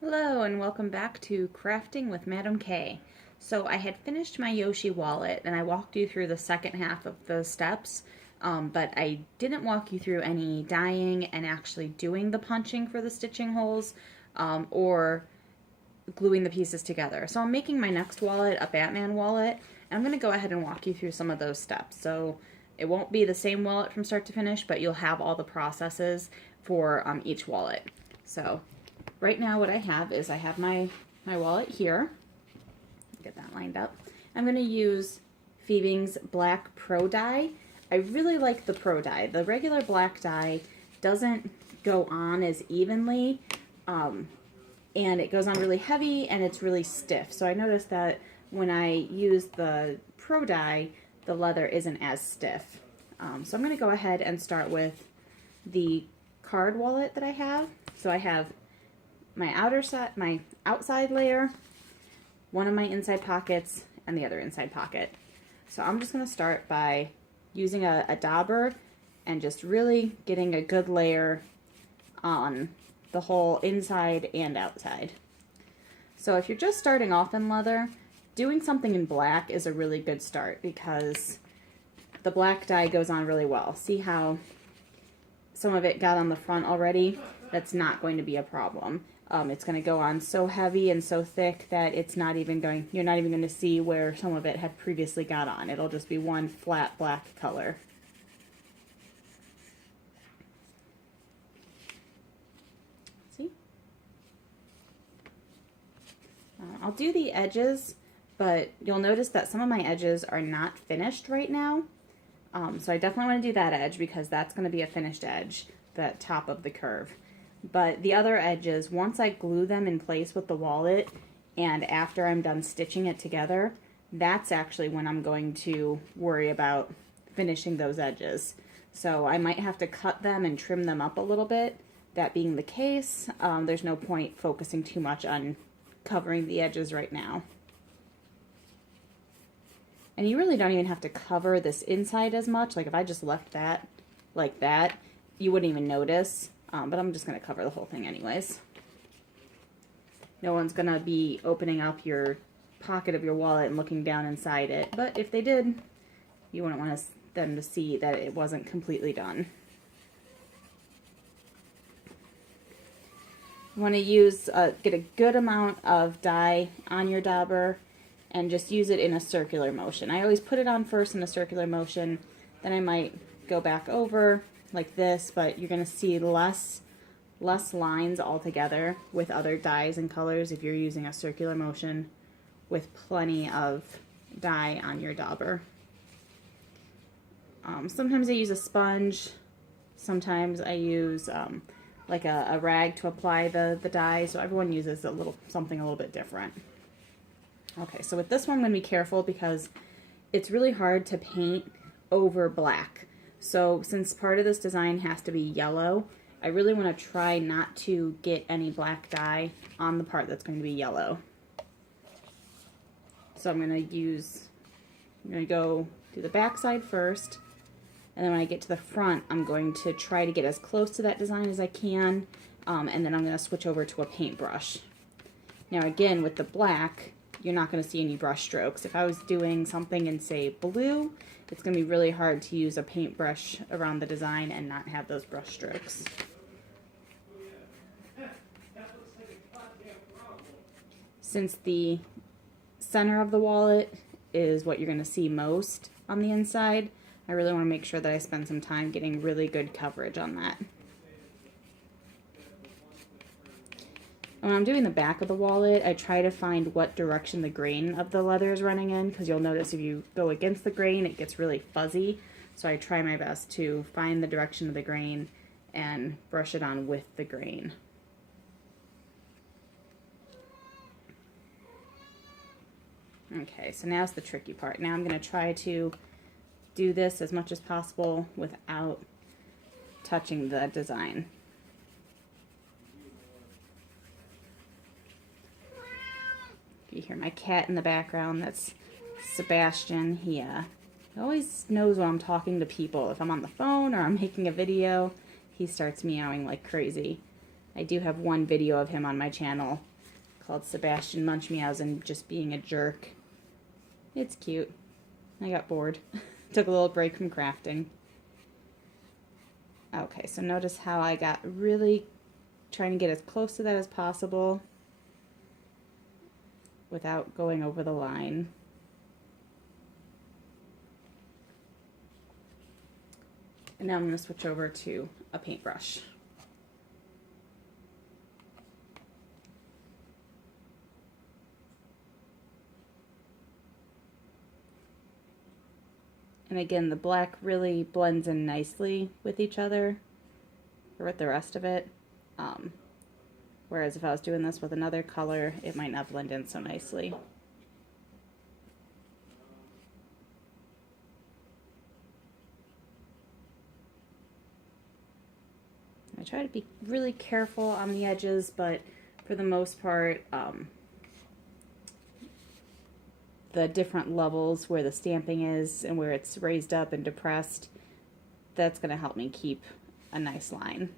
Hello and welcome back to Crafting with Madam K. So I had finished my Yoshi wallet and I walked you through the second half of the steps, but I didn't walk you through any dyeing and actually doing the punching for the stitching holes or gluing the pieces together. So I'm making my next wallet a Batman wallet and I'm going to go ahead and walk you through some of those steps. So it won't be the same wallet from start to finish, but you'll have all the processes for each wallet. So right now what I have is I have my wallet here. Get that lined up. I'm going to use Fiebing's Black Pro Dye. I really like the Pro Dye. The regular black dye doesn't go on as evenly, and it goes on really heavy and it's really stiff. So I noticed that when I use the Pro Dye, the leather isn't as stiff. So I'm going to go ahead and start with the card wallet that I have. So I have my outside layer, one of my inside pockets, and the other inside pocket. So I'm just going to start by using a dauber and just really getting a good layer on the whole inside and outside. So if you're just starting off in leather, doing something in black is a really good start because the black dye goes on really well. See how some of it got on the front already? That's not going to be a problem. It's going to go on so heavy and so thick that it's not even going, you're not even going to see where some of it had previously got on. It'll just be one flat black color. See? I'll do the edges, but you'll notice that some of my edges are not finished right now. So I definitely want to do that edge because that's going to be a finished edge, the top of the curve. But the other edges, once I glue them in place with the wallet and after I'm done stitching it together, that's actually when I'm going to worry about finishing those edges. So I might have to cut them and trim them up a little bit. That being the case, there's no point focusing too much on covering the edges right now. And you really don't even have to cover this inside as much. Like if I just left that like that, you wouldn't even notice. But I'm just going to cover the whole thing anyways. No one's going to be opening up your pocket of your wallet and looking down inside it. But if they did, you wouldn't want them to see that it wasn't completely done. You want to use, get a good amount of dye on your dauber and just use it in a circular motion. I always put it on first in a circular motion, then I might go back over like this, but you're going to see less lines altogether with other dyes and colors if you're using a circular motion with plenty of dye on your dauber. Sometimes I use a sponge, sometimes I use like a rag to apply the dye, so everyone uses something a little bit different. Okay, so with this one I'm going to be careful because it's really hard to paint over black. So since part of this design has to be yellow, I really want to try not to get any black dye on the part that's going to be yellow. So I'm going to go do the back side first, and then when I get to the front, I'm going to try to get as close to that design as I can, and then I'm going to switch over to a paintbrush. Now again, with the black, you're not going to see any brush strokes. If I was doing something in, say, blue, it's going to be really hard to use a paintbrush around the design and not have those brush strokes. Since the center of the wallet is what you're going to see most on the inside, I really want to make sure that I spend some time getting really good coverage on that. When I'm doing the back of the wallet, I try to find what direction the grain of the leather is running in, because you'll notice if you go against the grain, it gets really fuzzy. So I try my best to find the direction of the grain and brush it on with the grain. Okay, so now's the tricky part. Now I'm going to try to do this as much as possible without touching the design. You hear my cat in the background. That's Sebastian. He always knows when I'm talking to people. If I'm on the phone or I'm making a video, he starts meowing like crazy. I do have one video of him on my channel called Sebastian Munchmeowsen Just Being a Jerk. It's cute. I got bored. Took a little break from crafting. Okay, so notice how I got really trying to get as close to that as possible without going over the line. And now I'm going to switch over to a paintbrush. And again, the black really blends in nicely with each other, or with the rest of it. Whereas if I was doing this with another color, it might not blend in so nicely. I try to be really careful on the edges, but for the most part, the different levels where the stamping is and where it's raised up and depressed, that's going to help me keep a nice line.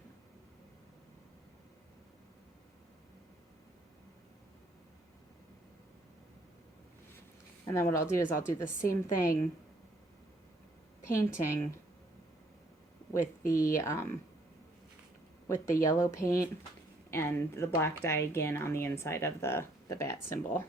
And then what I'll do is I'll do the same thing painting with the yellow paint and the black dye again on the inside of the bat symbol.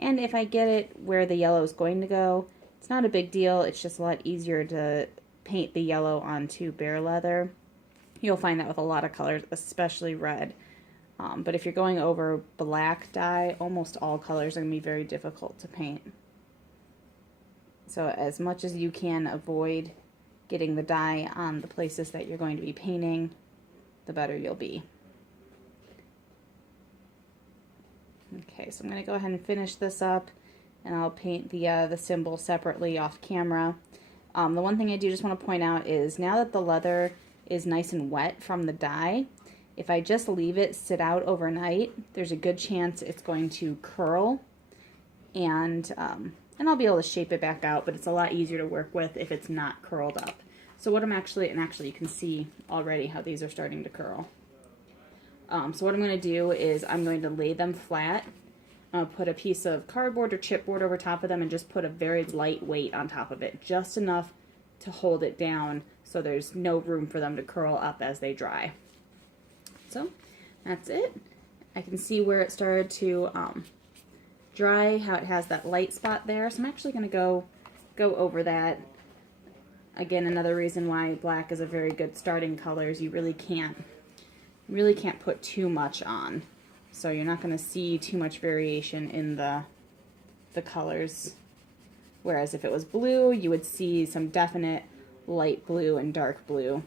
And if I get it where the yellow is going to go, it's not a big deal. It's just a lot easier to paint the yellow onto bare leather. You'll find that with a lot of colors, especially red. But if you're going over black dye, almost all colors are going to be very difficult to paint. So as much as you can avoid getting the dye on the places that you're going to be painting, the better you'll be. Okay, so I'm going to go ahead and finish this up, and I'll paint the symbol separately off camera. The one thing I do just want to point out is now that the leather is nice and wet from the dye, if I just leave it sit out overnight, there's a good chance it's going to curl, and I'll be able to shape it back out, but it's a lot easier to work with if it's not curled up. So what I'm actually you can see already how these are starting to curl. So what I'm going to do is I'm going to lay them flat. I'll put a piece of cardboard or chipboard over top of them and just put a very light weight on top of it, just enough to hold it down so there's no room for them to curl up as they dry. So that's it. I can see where it started to dry, how it has that light spot there. So I'm actually going to go over that. Again, another reason why black is a very good starting color is you really can't put too much on. So you're not going to see too much variation in the colors. Whereas if it was blue, you would see some definite light blue and dark blue.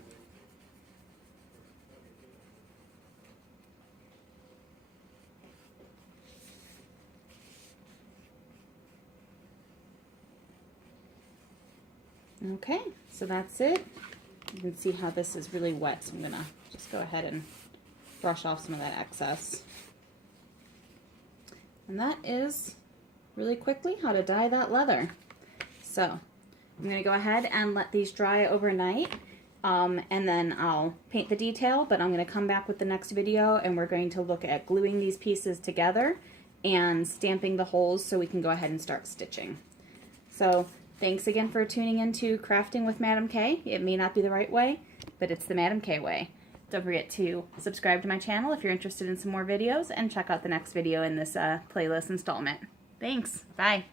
Okay, so that's it. You can see how this is really wet, so I'm going to just go ahead and brush off some of that excess. And that is really quickly how to dye that leather. So I'm going to go ahead and let these dry overnight, and then I'll paint the detail, but I'm going to come back with the next video and we're going to look at gluing these pieces together and stamping the holes so we can go ahead and start stitching. So thanks again for tuning into Crafting with Madam K. It may not be the right way, but it's the Madam K way. Don't forget to subscribe to my channel if you're interested in some more videos, and check out the next video in this playlist installment. Thanks. Bye.